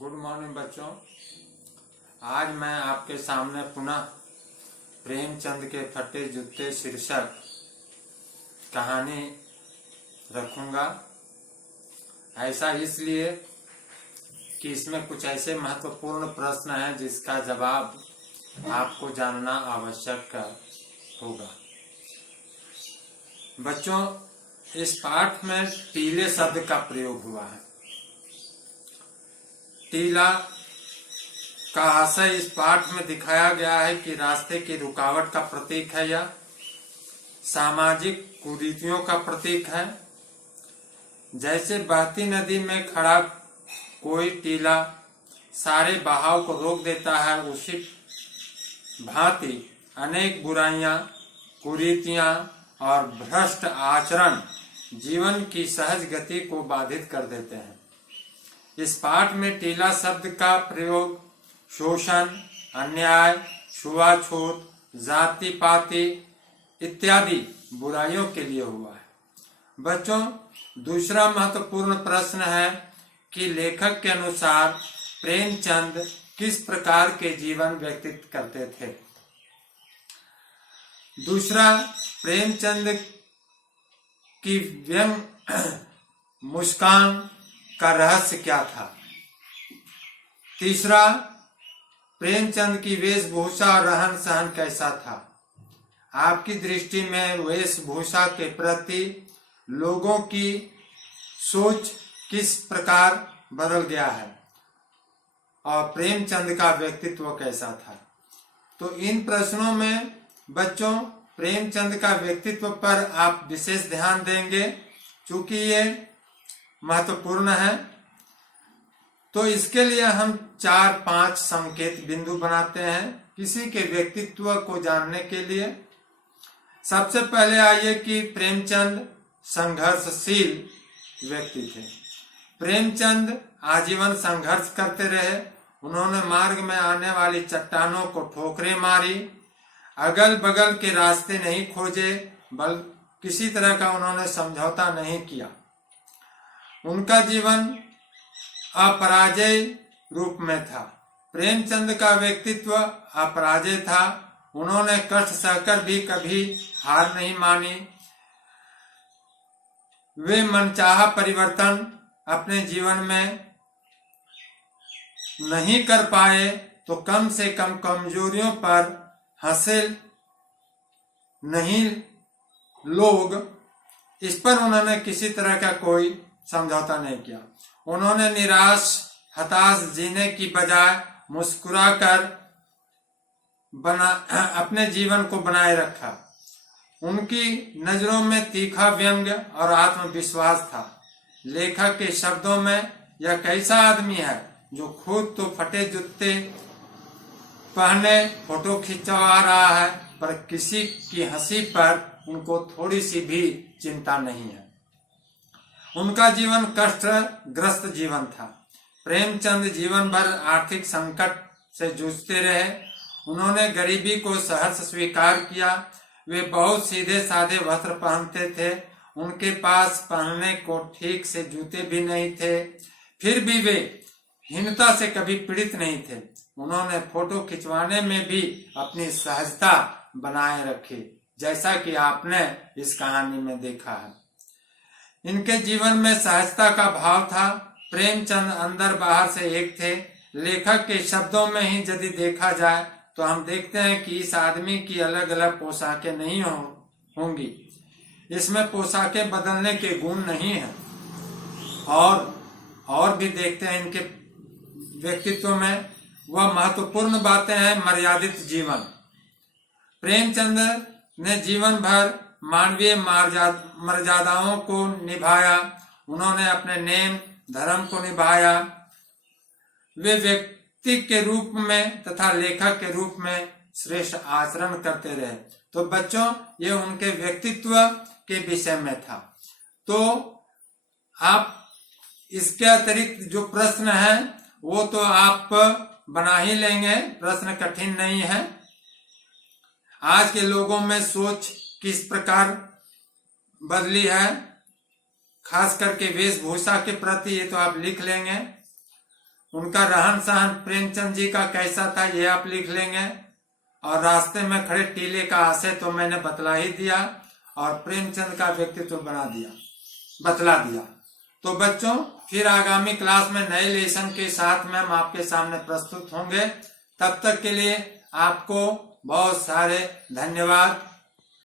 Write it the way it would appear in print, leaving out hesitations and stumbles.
Good morning बच्चों। आज मैं आपके सामने पुनः प्रेमचंद के फटे जूते शीर्षक कहानी रखूंगा। ऐसा इसलिए कि इसमें कुछ ऐसे महत्वपूर्ण प्रश्न हैं जिसका जवाब आपको जानना आवश्यक होगा। बच्चों, इस पाठ में टीले शब्द का प्रयोग हुआ है। टीला का आशय इस पाठ में दिखाया गया है कि रास्ते की रुकावट का प्रतीक है या सामाजिक कुरीतियों का प्रतीक है। जैसे बहती नदी में खड़ा कोई टीला सारे बहाव को रोक देता है, उसी भांति अनेक बुराइयां, कुरीतियां और भ्रष्ट आचरण जीवन की सहज गति को बाधित कर देते हैं। इस पाठ में टीला शब्द का प्रयोग शोषण, अन्याय, छुआछूत, जाति पाति इत्यादि बुराइयों के लिए हुआ है। बच्चों, दूसरा महत्वपूर्ण प्रश्न है कि लेखक के अनुसार प्रेमचंद किस प्रकार के जीवन व्यतीत करते थे। दूसरा, प्रेमचंद की व्यंग मुस्कान का रहस्य क्या था। तीसरा, प्रेमचंद की वेशभूषा और रहन सहन कैसा था। आपकी दृष्टि में वेशभूषा के प्रति लोगों की सोच किस प्रकार बदल गया है और प्रेमचंद का व्यक्तित्व कैसा था। तो इन प्रश्नों में बच्चों प्रेमचंद का व्यक्तित्व पर आप विशेष ध्यान देंगे, चूंकि ये महत्वपूर्ण है। तो इसके लिए हम 4-5 संकेत बिंदु बनाते हैं किसी के व्यक्तित्व को जानने के लिए। सबसे पहले आइए कि प्रेमचंद संघर्षशील व्यक्ति थे। प्रेमचंद आजीवन संघर्ष करते रहे। उन्होंने मार्ग में आने वाली चट्टानों को ठोकरें मारी, अगल बगल के रास्ते नहीं खोजे, बल्कि किसी तरह का उन्होंने समझौता नहीं किया। उनका जीवन अपराजय रूप में था। प्रेमचंद का व्यक्तित्व अपराजय था। उन्होंने कष्ट सहकर भी कभी हार नहीं मानी। वे मनचाहा परिवर्तन अपने जीवन में नहीं कर पाए तो कम से कम कमजोरियों पर हंसे नहीं लोग, इस पर उन्होंने किसी तरह का कोई समझौता नहीं किया। उन्होंने निराश हताश जीने की बजाय मुस्कुराकर अपने जीवन को बनाए रखा। उनकी नजरों में तीखा व्यंग्य और आत्मविश्वास था। लेखक के शब्दों में, यह कैसा आदमी है जो खुद तो फटे जूते पहने फोटो खिंचवा रहा है, पर किसी की हंसी पर उनको थोड़ी सी भी चिंता नहीं है। उनका जीवन कष्टग्रस्त जीवन था। प्रेमचंद जीवन भर आर्थिक संकट से जूझते रहे। उन्होंने गरीबी को सहर्ष स्वीकार किया। वे बहुत सीधे साधे वस्त्र पहनते थे। उनके पास पहनने को ठीक से जूते भी नहीं थे, फिर भी वे हीनता से कभी पीड़ित नहीं थे। उन्होंने फोटो खिंचवाने में भी अपनी सहजता बनाए रखी, जैसा कि आपने इस कहानी में देखा है। इनके जीवन में सहजता का भाव था। प्रेमचंद अंदर बाहर से एक थे। लेखक के शब्दों में ही यदि देखा जाए तो हम देखते हैं कि इस आदमी की अलग अलग पोशाकें नहीं होंगी। इसमें पोशाकें बदलने के गुण नहीं है। और भी देखते हैं इनके व्यक्तित्व में वह महत्वपूर्ण बातें हैं। मर्यादित जीवन। प्रेमचंद ने जीवन भर मानवीय मर्यादाओं को निभाया। उन्होंने अपने नेम धर्म को निभाया। वे व्यक्ति के रूप में तथा लेखक के रूप में श्रेष्ठ आचरण करते रहे। तो बच्चों, ये उनके व्यक्तित्व के विषय में था। तो आप इसके अतिरिक्त जो प्रश्न है वो तो आप बना ही लेंगे, प्रश्न कठिन नहीं है। आज के लोगों में सोच किस प्रकार बदली है, खास करके वेशभूषा के प्रति, ये तो आप लिख लेंगे। उनका रहन सहन प्रेमचंद जी का कैसा था ये आप लिख लेंगे। और रास्ते में खड़े टीले का आशय तो मैंने बतला ही दिया और प्रेमचंद का व्यक्तित्व बतला दिया। तो बच्चों फिर आगामी क्लास में नए लेसन के साथ में हम आपके सामने प्रस्तुत होंगे। तब तक के लिए आपको बहुत सारे धन्यवाद।